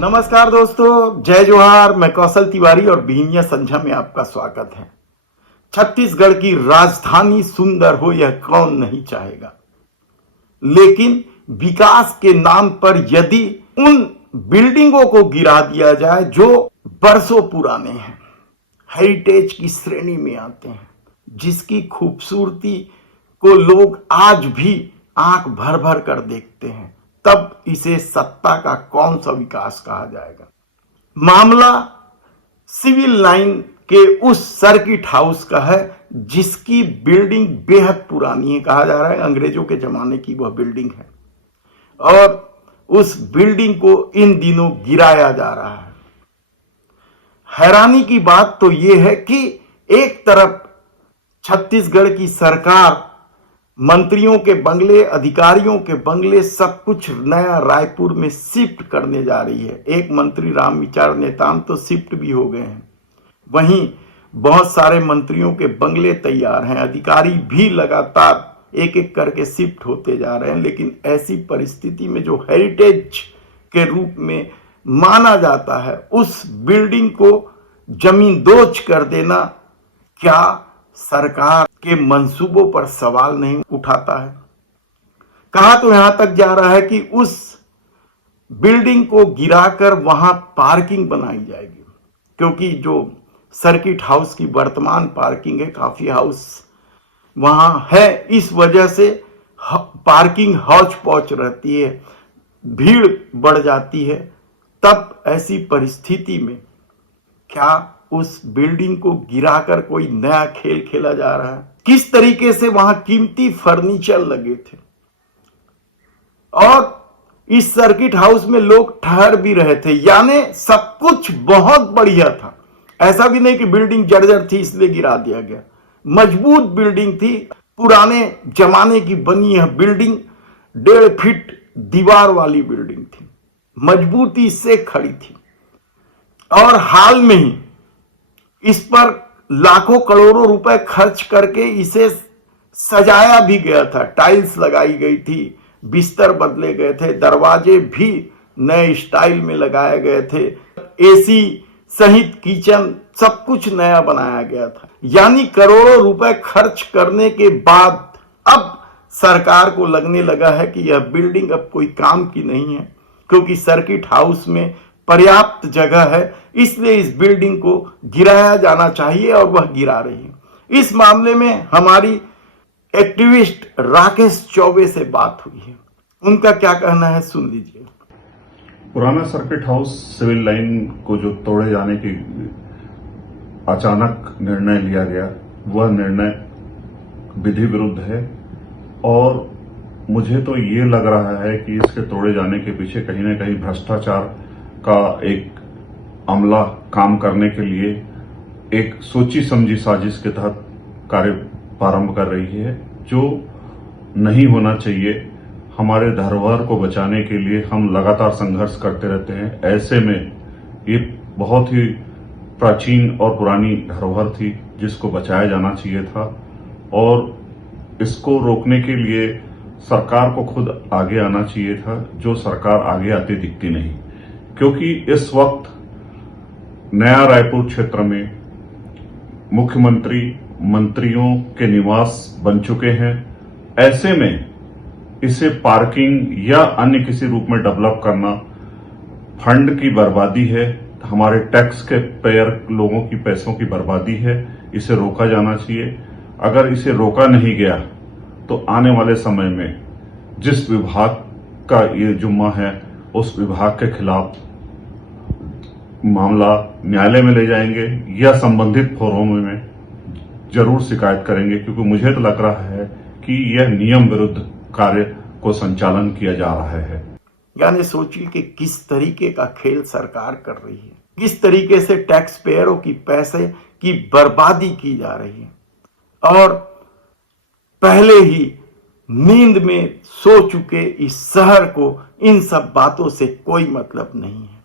नमस्कार दोस्तों, जय जोहार। मैं कौशल तिवारी और बिहिनिया संझा में आपका स्वागत है। छत्तीसगढ़ की राजधानी सुंदर हो यह कौन नहीं चाहेगा, लेकिन विकास के नाम पर यदि उन बिल्डिंगों को गिरा दिया जाए जो बरसों पुराने हैं, हेरिटेज की श्रेणी में आते हैं, जिसकी खूबसूरती को लोग आज भी आंख भर भर कर देखते हैं, तब इसे सत्ता का कौन सा विकास कहा जाएगा। मामला सिविल लाइन के उस सर्किट हाउस का है जिसकी बिल्डिंग बेहद पुरानी है। कहा जा रहा है अंग्रेजों के जमाने की वह बिल्डिंग है और उस बिल्डिंग को इन दिनों गिराया जा रहा है। हैरानी की बात तो यह है कि एक तरफ छत्तीसगढ़ की सरकार मंत्रियों के बंगले, अधिकारियों के बंगले, सब कुछ नया रायपुर में शिफ्ट करने जा रही है। एक मंत्री रामविचार नेताम तो शिफ्ट भी हो गए हैं, वहीं बहुत सारे मंत्रियों के बंगले तैयार हैं, अधिकारी भी लगातार एक एक करके शिफ्ट होते जा रहे हैं। लेकिन ऐसी परिस्थिति में जो हेरिटेज के रूप में माना जाता है, उस बिल्डिंग को जमीन दोज कर देना क्या सरकार के मंसूबों पर सवाल नहीं उठाता है। कहा तो यहां तक जा रहा है कि उस बिल्डिंग को गिराकर वहां पार्किंग बनाई जाएगी, क्योंकि जो सर्किट हाउस की वर्तमान पार्किंग है, काफी हाउस वहां है, इस वजह से पार्किंग हौच पौच रहती है, भीड़ बढ़ जाती है। तब ऐसी परिस्थिति में क्या उस बिल्डिंग को गिराकर कोई नया खेल खेला जा रहा है? किस तरीके से वहां कीमती फर्नीचर लगे थे और इस सर्किट हाउस में लोग ठहर भी रहे थे, यानी सब कुछ बहुत बढ़िया था। ऐसा भी नहीं कि बिल्डिंग जर्जर थी इसलिए गिरा दिया गया। मजबूत बिल्डिंग थी, पुराने जमाने की बनी यह बिल्डिंग 1.5 फीट दीवार वाली बिल्डिंग थी, मजबूती से खड़ी थी और हाल में ही इस पर लाखों करोड़ों रुपए खर्च करके इसे सजाया भी गया था। टाइल्स लगाई गई थी, बिस्तर बदले गए थे, दरवाजे भी नए स्टाइल में लगाए गए थे, एसी सहित किचन सब कुछ नया बनाया गया था। यानी करोड़ों रुपए खर्च करने के बाद अब सरकार को लगने लगा है कि यह बिल्डिंग अब कोई काम की नहीं है, क्योंकि सर्किट हाउस में पर्याप्त जगह है, इसलिए इस बिल्डिंग को गिराया जाना चाहिए और वह गिरा रही है। इस मामले में हमारी एक्टिविस्ट राकेश चौबे से बात हुई है, उनका क्या कहना है सुन लीजिए। पुराना सर्किट हाउस सिविल लाइन को जो तोड़े जाने की अचानक निर्णय लिया गया, वह निर्णय विधि विरुद्ध है और मुझे तो ये लग रहा है कि इसके तोड़े जाने के पीछे कहीं न कहीं भ्रष्टाचार का एक अमला काम करने के लिए एक सोची समझी साजिश के तहत कार्य प्रारंभ कर रही है, जो नहीं होना चाहिए। हमारे धरोहर को बचाने के लिए हम लगातार संघर्ष करते रहते हैं। ऐसे में ये बहुत ही प्राचीन और पुरानी धरोहर थी जिसको बचाया जाना चाहिए था और इसको रोकने के लिए सरकार को खुद आगे आना चाहिए था, जो सरकार आगे आती दिखती नहीं। क्योंकि इस वक्त नया रायपुर क्षेत्र में मुख्यमंत्री मंत्रियों के निवास बन चुके हैं। ऐसे में इसे पार्किंग या अन्य किसी रूप में डेवलप करना फंड की बर्बादी है, हमारे टैक्स के पेयर लोगों की पैसों की बर्बादी है। इसे रोका जाना चाहिए। अगर इसे रोका नहीं गया तो आने वाले समय में जिस विभाग का ये जुम्मा है, उस विभाग के खिलाफ मामला न्यायालय में ले जाएंगे या संबंधित फोरम में जरूर शिकायत करेंगे, क्योंकि मुझे तो लग रहा है कि यह नियम विरुद्ध कार्य को संचालन किया जा रहा है। यानी सोचिए कि किस तरीके का खेल सरकार कर रही है, किस तरीके से टैक्स पेयरों की पैसे की बर्बादी की जा रही है और पहले ही नींद में सो चुके इस शहर को इन सब बातों से कोई मतलब नहीं है।